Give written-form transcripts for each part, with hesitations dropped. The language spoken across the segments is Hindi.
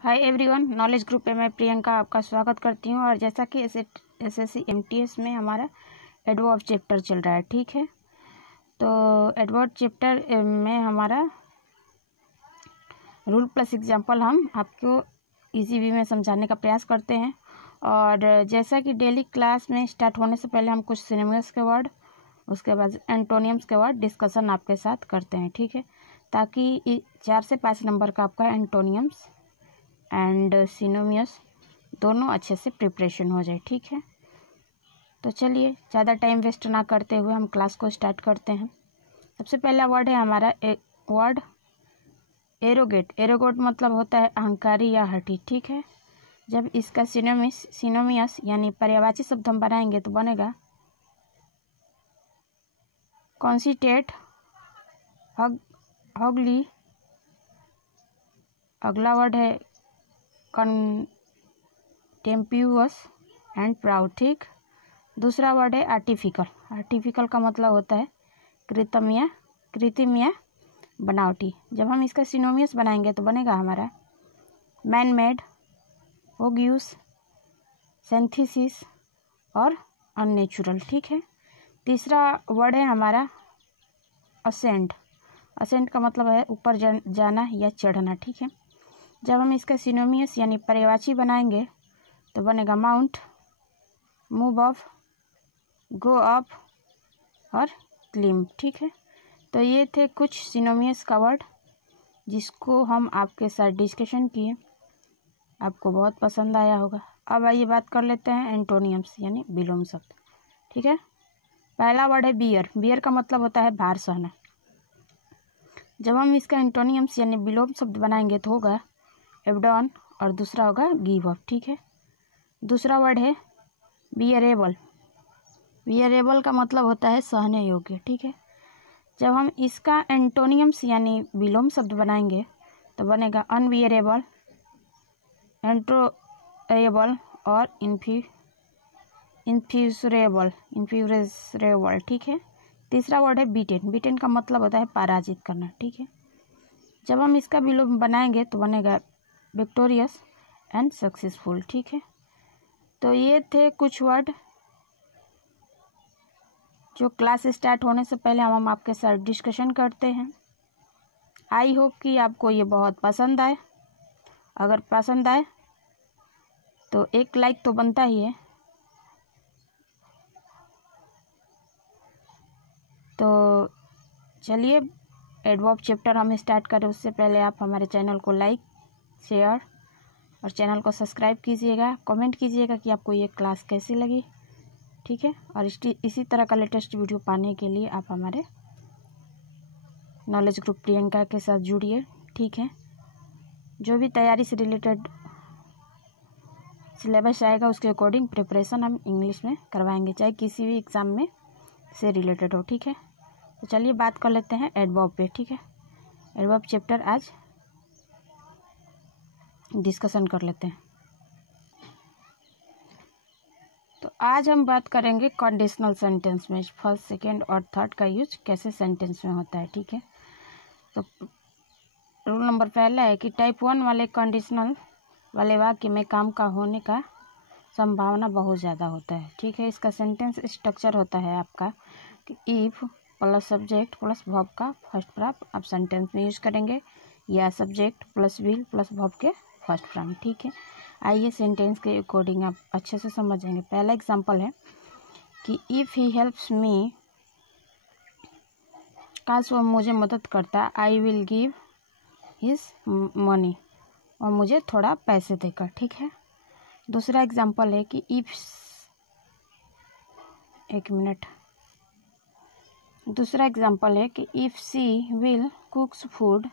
हाय एवरीवन, नॉलेज ग्रुप पे मैं प्रियंका आपका स्वागत करती हूँ। और जैसा कि एसएससी एमटीएस में हमारा एडवर्ब चैप्टर चल रहा है, ठीक है। तो एडवर्ब चैप्टर में हमारा रूल प्लस एग्जांपल हम आपको इजी वे में समझाने का प्रयास करते हैं। और जैसा कि डेली क्लास में स्टार्ट होने से पहले हम कुछ सिनोनिम्स के वर्ड, उसके बाद एंटोनियम्स के वर्ड डिस्कशन आपके साथ करते हैं, ठीक है, ताकि 4 से 5 नंबर का आपका एंटोनियम्स एंड सिनोनिम्स दोनों अच्छे से प्रिपरेशन हो जाए, ठीक है। तो चलिए ज़्यादा टाइम वेस्ट ना करते हुए हम क्लास को स्टार्ट करते हैं। सबसे पहला वर्ड है हमारा वर्ड एरोगेट। एरोगेट मतलब होता है अहंकारी या हठी, ठीक है। जब इसका सिनोनिम्स यानी पर्यायवाची शब्द हम बनाएंगे तो बनेगा कॉन्सिटेट, हगली। अगला वर्ड है कंटेम्प्यूअस एंड प्राउड, ठीक। दूसरा वर्ड है आर्टिफिकल। आर्टिफिकल का मतलब होता है कृत्रिम या बनावटी। जब हम इसका सिनोनिम्स बनाएंगे तो बनेगा हमारा मैन मेड, ओग्यूस, सिंथेसिस और अननेचुरल, ठीक है। तीसरा वर्ड है हमारा असेंड। असेंड का मतलब है ऊपर जाना या चढ़ना, ठीक है। जब हम इसका सिनोनिम्स यानी पर्यायवाची बनाएंगे तो बनेगा mount, move up, go up और क्लिम, ठीक है। तो ये थे कुछ सिनोनिम्स का वर्ड जिसको हम आपके साथ डिस्कशन किए, आपको बहुत पसंद आया होगा। अब आइए बात कर लेते हैं एंटोनियम्स यानी विलोम शब्द, ठीक है। पहला वर्ड है बियर। बियर का मतलब होता है भार सहना। जब हम इसका एंटोनियम्स यानी विलोम शब्द बनाएंगे तो होगा एबडॉन और दूसरा होगा गिव अप, ठीक है। दूसरा वर्ड है बियरेबल। बियरेबल का मतलब होता है सहने योग्य, ठीक है। जब हम इसका एंटोनियम्स यानी विलोम शब्द बनाएंगे तो बनेगा अनबियरेबल, इंटोलेरेबल और इन्फ्यूरेबल, ठीक है। तीसरा वर्ड है बीटेन। बीटेन का मतलब होता है पराजित करना, ठीक है। जब हम इसका विलोम बनाएंगे तो बनेगा विक्टोरियस एंड सक्सेसफुल, ठीक है। तो ये थे कुछ वर्ड जो क्लास स्टार्ट होने से पहले हम आपके साथ डिस्कशन करते हैं। आई होप कि आपको ये बहुत पसंद आए। अगर पसंद आए तो एक लाइक तो बनता ही है। तो चलिए एडवर्ब चैप्टर हम स्टार्ट करें उससे पहले आप हमारे चैनल को लाइक, शेयर और चैनल को सब्सक्राइब कीजिएगा। कमेंट कीजिएगा कि आपको ये क्लास कैसी लगी, ठीक है। और इसी तरह का लेटेस्ट वीडियो पाने के लिए आप हमारे नॉलेज ग्रुप प्रियंका के साथ जुड़िए, ठीक है। जो भी तैयारी से रिलेटेड सिलेबस आएगा उसके अकॉर्डिंग प्रिपरेशन हम इंग्लिश में करवाएंगे, चाहे किसी भी एग्ज़ाम में से रिलेटेड हो, ठीक है। तो चलिए बात कर लेते हैं एडवर्ब पे, ठीक है। एडवर्ब चैप्टर आज डिस्कशन कर लेते हैं। तो आज हम बात करेंगे कंडीशनल सेंटेंस में फर्स्ट, सेकंड और थर्ड का यूज कैसे सेंटेंस में होता है, ठीक है। तो रूल नंबर पहला है कि टाइप 1 वाले कंडीशनल वाले वाक्य में काम का होने का संभावना बहुत ज़्यादा होता है, ठीक है। इसका सेंटेंस स्ट्रक्चर होता है आपका कि if plus subject plus verb का फर्स्ट फॉर्म आप सेंटेंस में यूज करेंगे, या subject plus will plus verb के फर्स्ट फॉर्म, ठीक है। आइए सेंटेंस के अकॉर्डिंग आप अच्छे से समझेंगे। पहला एग्जांपल है कि इफ़ ही हेल्प्स मी, काश वो मुझे मदद करता, I will give his money, और मुझे थोड़ा पैसे देकर, ठीक है। दूसरा एग्जांपल है कि दूसरा एग्जांपल है कि if she will cooks food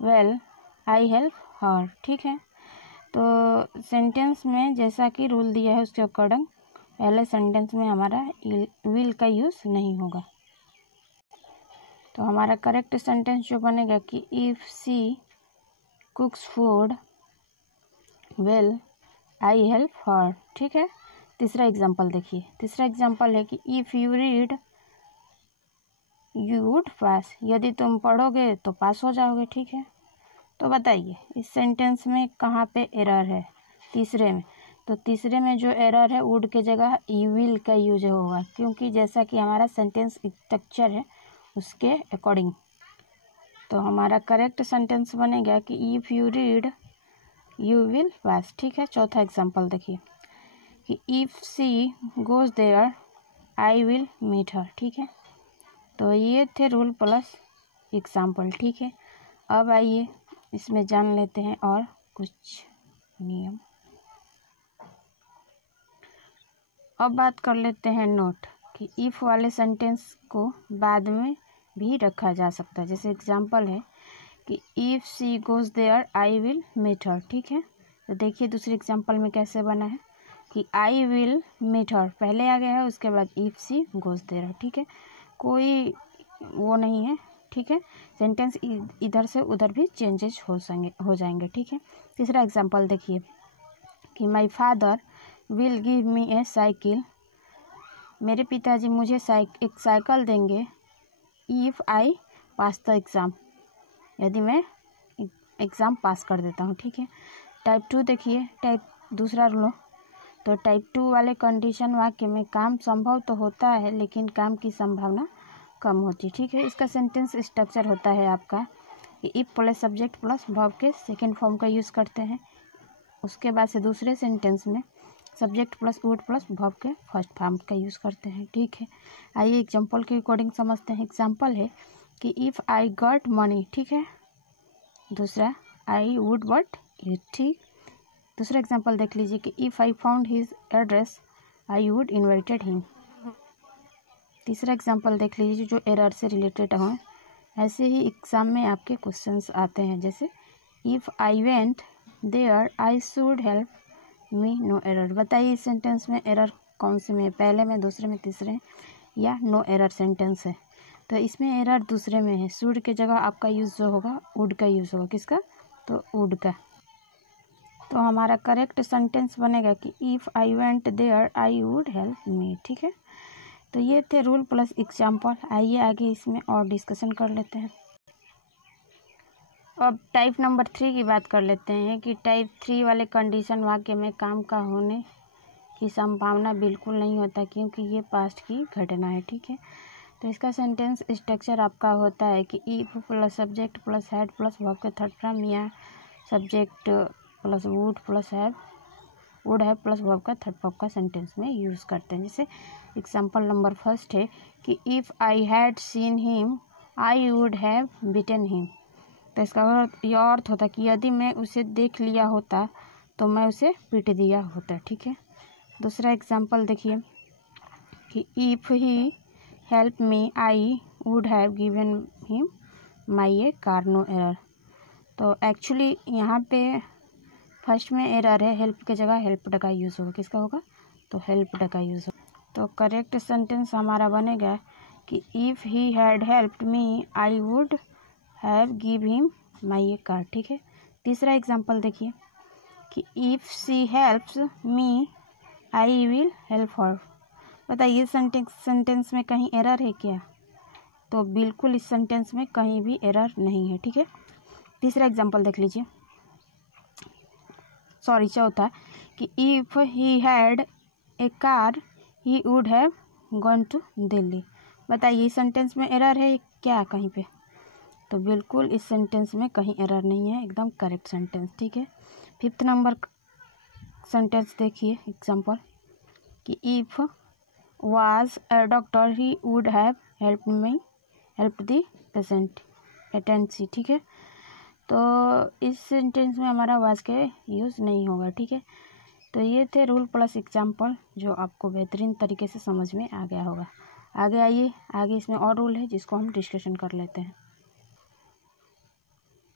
well I help her, ठीक है। तो सेंटेंस में जैसा कि रूल दिया है उसके अकॉर्डिंग पहले सेंटेंस में हमारा विल का यूज़ नहीं होगा। तो हमारा करेक्ट सेंटेंस जो बनेगा कि if she cooks food well I help her, ठीक है। तीसरा एग्जांपल देखिए। तीसरा एग्जांपल है कि if you read you would pass, यदि तुम पढ़ोगे तो पास हो जाओगे, ठीक है। तो बताइए इस सेंटेंस में कहाँ पे एरर है? तीसरे में। तो तीसरे में जो एरर है वुड के जगह यू विल का यूज होगा, क्योंकि जैसा कि हमारा सेंटेंस स्ट्रक्चर है उसके अकॉर्डिंग। तो हमारा करेक्ट सेंटेंस बनेगा कि if you read you will pass. ठीक है, चौथा एग्जाम्पल देखिए कि if she goes there I will meet her. ठीक है, तो ये थे रूल प्लस एग्जाम्पल। ठीक है, अब आइए इसमें जान लेते हैं और कुछ नियम। अब बात कर लेते हैं नोट कि इफ़ वाले सेंटेंस को बाद में भी रखा जा सकता है। जैसे एग्जाम्पल है कि if she goes there I will meet her. ठीक है, तो देखिए दूसरे एग्जाम्पल में कैसे बना है कि आई विल मीट हर पहले आ गया है, उसके बाद इफ़ सी गोज देयर। ठीक है, कोई वो नहीं है। ठीक है, सेंटेंस इधर से उधर भी चेंजेस हो जाएंगे। ठीक है, तीसरा एग्जाम्पल देखिए कि my father will give me A cycle. मेरे पिताजी मुझे एक साइकिल देंगे if I pass the exam, यदि मैं एग्ज़ाम पास कर देता हूँ। ठीक है, टाइप 2 देखिए, टाइप दूसरा लो। तो टाइप 2 वाले कंडीशन वाक्य में काम संभव तो होता है लेकिन काम की संभावना कम होती है। ठीक है, इसका सेंटेंस स्ट्रक्चर होता है आपका कि if plus subject plus verb के सेकेंड फॉर्म का यूज़ करते हैं, उसके बाद से दूसरे सेंटेंस में subject plus would plus verb के फर्स्ट फॉर्म का यूज़ करते हैं। ठीक है, आइए एग्जाम्पल के अकॉर्डिंग समझते हैं। एग्जाम्पल है कि इफ़ आई गॉट मनी। ठीक है, दूसरा आई वुड बट इट। ठीक, दूसरा एग्जाम्पल देख लीजिए कि if I found his address I would invited him. तीसरा एग्जाम्पल देख लीजिए जो एरर से रिलेटेड हो। ऐसे ही एग्ज़ाम में आपके क्वेश्चंस आते हैं, जैसे if I went there I should help me no error. बताइए इस सेंटेंस में एरर कौन से में, पहले में, दूसरे में, तीसरे, या नो एरर सेंटेंस है? तो इसमें एरर दूसरे में है। शुड के जगह आपका यूज़ जो होगा वुड का यूज़ होगा। किसका? तो वुड का। तो हमारा करेक्ट सेंटेंस बनेगा कि if I went there I would help me. ठीक है, तो ये थे रूल प्लस एग्जाम्पल। आइए आगे इसमें और डिस्कशन कर लेते हैं। अब टाइप नंबर 3 की बात कर लेते हैं कि टाइप 3 वाले कंडीशन वाक्य में काम का होने की संभावना बिल्कुल नहीं होता, क्योंकि ये पास्ट की घटना है। ठीक है, तो इसका सेंटेंस स्ट्रक्चर आपका होता है कि if plus subject plus had plus verb के थर्ड फॉर्म, या subject plus would plus have, would have plus verb का थर्ड फॉर्म का सेंटेंस में यूज़ करते हैं। जैसे एग्जाम्पल नंबर फर्स्ट है कि if I had seen him I would have beaten him. तो इसका यह अर्थ होता कि यदि मैं उसे देख लिया होता तो मैं उसे पीट दिया होता। ठीक है, दूसरा एग्जाम्पल देखिए कि if he help me I would have given him my a car no error. तो एक्चुअली यहाँ पे फर्स्ट में एरर है, हेल्प की जगह हेल्प्ड का यूज़ होगा। किसका होगा? तो हेल्प्ड का यूज़ होगा। तो करेक्ट सेंटेंस हमारा बनेगा कि if he had helped me I would have give him my a car. ठीक है, तीसरा एग्जाम्पल देखिए कि if she helps me I will help her. बताइए सेंटेंस में कहीं एरर है क्या? तो बिल्कुल इस सेंटेंस में कहीं भी एरर नहीं है। ठीक है, तीसरा एग्जाम्पल देख लीजिए, चौथा कि if he had a car he would have gone to Delhi. बताइए इस सेंटेंस में एरर है क्या कहीं पे? तो बिल्कुल इस सेंटेंस में कहीं एरर नहीं है, एकदम करेक्ट सेंटेंस। ठीक है, फिफ्थ नंबर सेंटेंस देखिए एग्जाम्पल कि if was a doctor he would have help the patient एटेंसी। ठीक है, तो इस सेंटेंस में हमारा वाज के यूज़ नहीं होगा। ठीक है, तो ये थे रूल प्लस एग्जाम्पल जो आपको बेहतरीन तरीके से समझ में आ गया होगा। आगे आइए, आगे इसमें और रूल है जिसको हम डिस्कशन कर लेते हैं।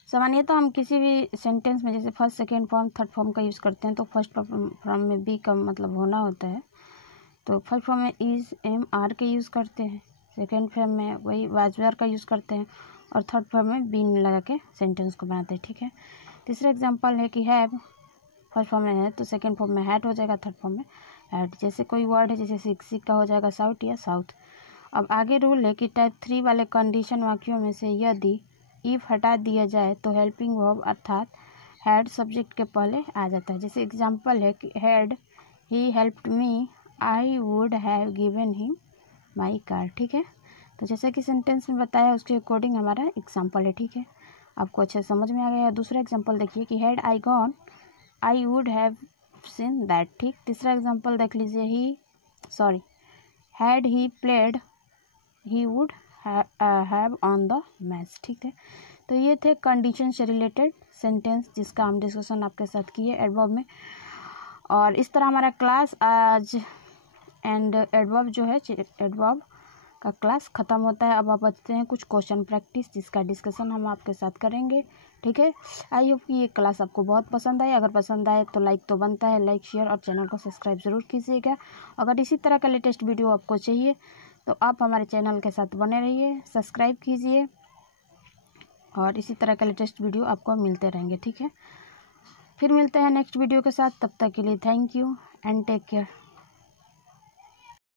सामान्यतः हम किसी भी सेंटेंस में जैसे first second form third form का यूज़ करते हैं, तो फर्स्ट फॉर्म में बी का मतलब होना होता है। तो फर्स्ट फॉर्म में इज एम आर के यूज़ करते हैं, सेकेंड फॉर्म में वही वाज वेयर का यूज़ करते हैं, और थर्ड फॉर्म में बीन लगा के सेंटेंस को बनाते हैं। ठीक है, तीसरा एग्जांपल है कि हैव फर्स्ट फॉर्म में है तो सेकेंड फॉर्म में हैड हो जाएगा, थर्ड फॉर्म में हैड। जैसे कोई वर्ड है जैसे सिक का हो जाएगा साउट या साउथ। अब आगे रूल है कि टाइप 3 वाले कंडीशन वाक्यों में से यदि इफ़ हटा दिया जाए तो हेल्पिंग वर्ब अर्थात हैड सब्जेक्ट के पहले आ जाता है। जैसे एग्जाम्पल है कि had he helped me I would have given him my car. ठीक है, तो जैसे कि सेंटेंस में बताया उसके अकॉर्डिंग हमारा एग्जाम्पल है। ठीक है, आपको अच्छे समझ में आ गया। दूसरा एग्जाम्पल देखिए कि had I gone I would have seen that. ठीक, तीसरा एग्जाम्पल देख लीजिए had he played he would have on the match. ठीक है, तो ये थे कंडीशन से रिलेटेड सेंटेंस जिसका हम डिस्कशन आपके साथ किए एडवर्ब में। और इस तरह हमारा क्लास आज एंड एडवर्ब जो है एडवर्ब का क्लास ख़त्म होता है। अब आप बचते हैं कुछ क्वेश्चन प्रैक्टिस जिसका डिस्कशन हम आपके साथ करेंगे। ठीक है, आई होप कि ये क्लास आपको बहुत पसंद आए। अगर पसंद आए तो लाइक तो बनता है, लाइक शेयर और चैनल को सब्सक्राइब ज़रूर कीजिएगा। अगर इसी तरह का लेटेस्ट वीडियो आपको चाहिए तो आप हमारे चैनल के साथ बने रहिए, सब्सक्राइब कीजिए और इसी तरह का लेटेस्ट वीडियो आपको मिलते रहेंगे। ठीक है, फिर मिलते हैं नेक्स्ट वीडियो के साथ। तब तक के लिए thank you and take care.